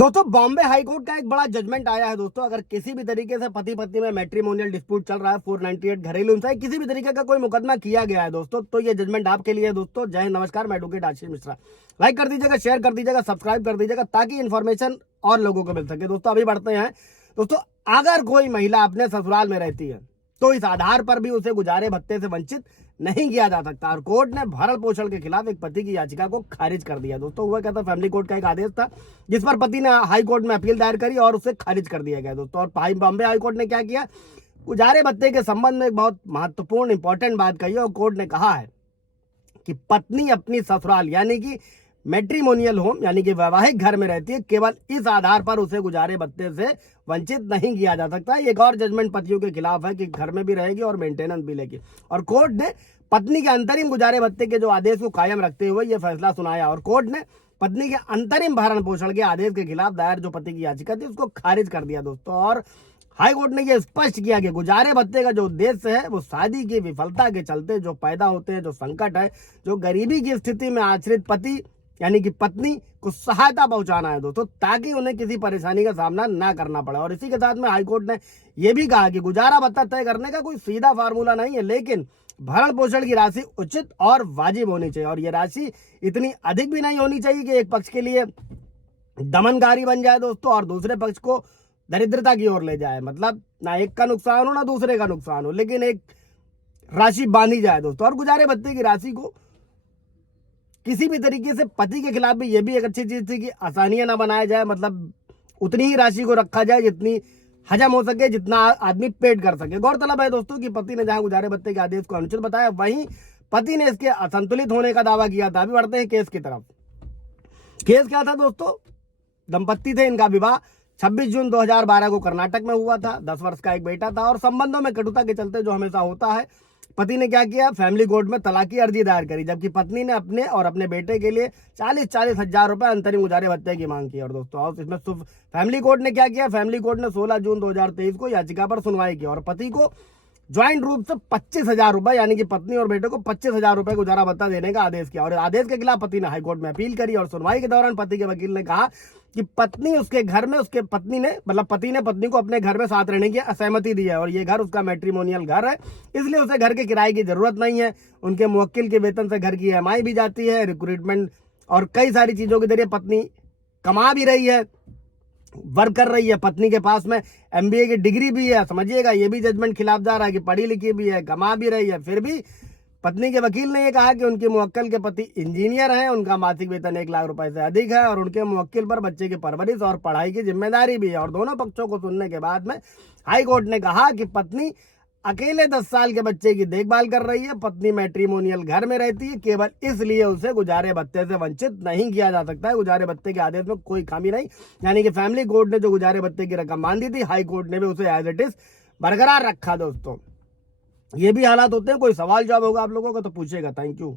दोस्तों Bombay high court का एक बड़ा जजमेंट आया है दोस्तों। अगर किसी भी तरीके से पति पत्नी में मैट्रिमोनियल डिस्प्यूट चल रहा है, 498 घरेलू हिंसा, किसी भी तरीके का कोई मुकदमा किया गया है दोस्तों, तो ये जजमेंट आपके लिए है दोस्तों। जय हिंद, नमस्कार, मैं एडवोकेट आशीष मिश्रा। लाइक कर दीजिएगा, शेयर कर दीजिएगा, सब्सक्राइब कर दीजिएगा ताकि इन्फॉर्मेशन और लोगों को मिल सके। दोस्तों अभी बढ़ते हैं दोस्तों। अगर कोई महिला अपने ससुराल में रहती है तो इस आधार पर भी उसे गुजारे भत्ते से वंचित नहीं किया जा सकता। और कोर्ट ने भरण पोषण के खिलाफ एक पति की याचिका को खारिज कर दिया दोस्तों। हुआ क्या था, फैमिली कोर्ट का एक आदेश था जिस पर पति ने हाई कोर्ट में अपील दायर करी और उसे खारिज कर दिया गया दोस्तों। और बॉम्बे हाई कोर्ट ने क्या किया, गुजारे भत्ते के संबंध में एक बहुत महत्वपूर्ण इंपॉर्टेंट बात कही है। और कोर्ट ने कहा है कि पत्नी अपनी ससुराल यानी कि मैट्रिमोनियल होम यानी कि वैवाहिक घर में रहती है, केवल इस आधार पर उसे गुजारे भत्ते से वंचित नहीं किया जा सकता। एक और जजमेंट पतियों के खिलाफ है कि घर में भी रहेगी और मेंटेनेंस भी लेगी। और कोर्ट ने पत्नी के अंतरिम गुजारे भत्ते के जो आदेश को कायम रखते हुए यह फैसला सुनाया। और कोर्ट ने पत्नी के अंतरिम भरण पोषण के आदेश के खिलाफ दायर जो पति की याचिका थी उसको खारिज कर दिया दोस्तों। और हाई कोर्ट ने यह स्पष्ट किया कि गुजारे भत्ते का जो उद्देश्य है वो शादी की विफलता के चलते जो पैदा होते हैं, जो संकट है, जो गरीबी की स्थिति में आश्रित पति यानी कि पत्नी को सहायता पहुंचाना है दोस्तों, ताकि उन्हें किसी परेशानी का सामना ना करना पड़े। और इसी के साथ में हाईकोर्ट ने यह भी कहा कि गुजारा भत्ता तय करने का कोई सीधा फार्मूला नहीं है, लेकिन भरण पोषण की राशि उचित और वाजिब होनी चाहिए। और यह राशि इतनी अधिक भी नहीं होनी चाहिए कि एक पक्ष के लिए दमनकारी बन जाए दोस्तों और दूसरे पक्ष को दरिद्रता की ओर ले जाए। मतलब ना एक का नुकसान हो ना दूसरे का नुकसान हो, लेकिन एक राशि बांधी जाए दोस्तों। और गुजारे भत्ते की राशि को किसी भी तरीके से पति के खिलाफ भी ये भी एक अच्छी चीज थी कि आसानियां ना बनाया जाए। मतलब उतनी ही राशि को रखा जाए जितनी हजम हो सके, जितना आदमी पेट कर सके। गौरतलब है दोस्तों कि पति ने जहां गुजारे भत्ते के आदेश को अनुचित बताया, वहीं पति ने इसके असंतुलित होने का दावा किया था। अभी बढ़ते हैं केस की तरफ। केस क्या था दोस्तों, दंपत्ति थे, इनका विवाह 26 जून 2012 को कर्नाटक में हुआ था। 10 वर्ष का एक बेटा था। और संबंधों में कटुता के चलते जो हमेशा होता है, पति ने क्या किया, फैमिली कोर्ट में तलाक की अर्जी दायर करी, जबकि पत्नी ने अपने और अपने बेटे के लिए 40-40 हजार रुपए अंतरिम गुजारे भत्ते की मांग की। और दोस्तों और इसमें फैमिली कोर्ट ने क्या किया, फैमिली कोर्ट ने 16 जून 2023 को याचिका पर सुनवाई की और पति को ज्वाइंट रूप से 25,000 रुपए यानी कि पत्नी और बेटे को 25,000 रुपए गुजारा भत्ता देने का आदेश किया। और आदेश के खिलाफ पति ने हाईकोर्ट में अपील करी। और सुनवाई के दौरान पति के वकील ने कहा कि पत्नी उसके घर में पति ने पत्नी को अपने घर में साथ रहने की असहमति दी है और ये घर उसका मैट्रिमोनियल घर है, इसलिए उसे घर के किराए की जरूरत नहीं है। उनके मुवक्किल के वेतन से घर की EMI भी जाती है, रिक्रूटमेंट और कई सारी चीजों के जरिए पत्नी कमा भी रही है, वर्क कर रही है। पत्नी के पास में MBA की डिग्री भी है। समझिएगा, ये भी जजमेंट खिलाफ जा रहा है कि पढ़ी लिखी भी है, कमा भी रही है। फिर भी पत्नी के वकील ने यह कहा कि उनके मुवक्किल के पति इंजीनियर हैं, उनका मासिक वेतन 1 लाख रुपए से अधिक है और उनके मुवक्किल पर बच्चे की परवरिश और पढ़ाई की जिम्मेदारी भी है। और दोनों पक्षों को सुनने के बाद में हाई कोर्ट ने कहा कि पत्नी अकेले 10 साल के बच्चे की देखभाल कर रही है, पत्नी मैट्रिमोनियल घर में रहती है, केवल इसलिए उसे गुजारे भत्ते से वंचित नहीं किया जा सकता है। गुजारे भत्ते के आदेश में कोई खामी नहीं, यानी कि फैमिली कोर्ट ने जो गुजारे भत्ते की रकम बांधी थी, हाई कोर्ट ने भी उसे एज इट इज बरकरार रखा दोस्तों। ये भी हालात होते हैं। कोई सवाल जवाब होगा आप लोगों का तो पूछेगा। Thank you.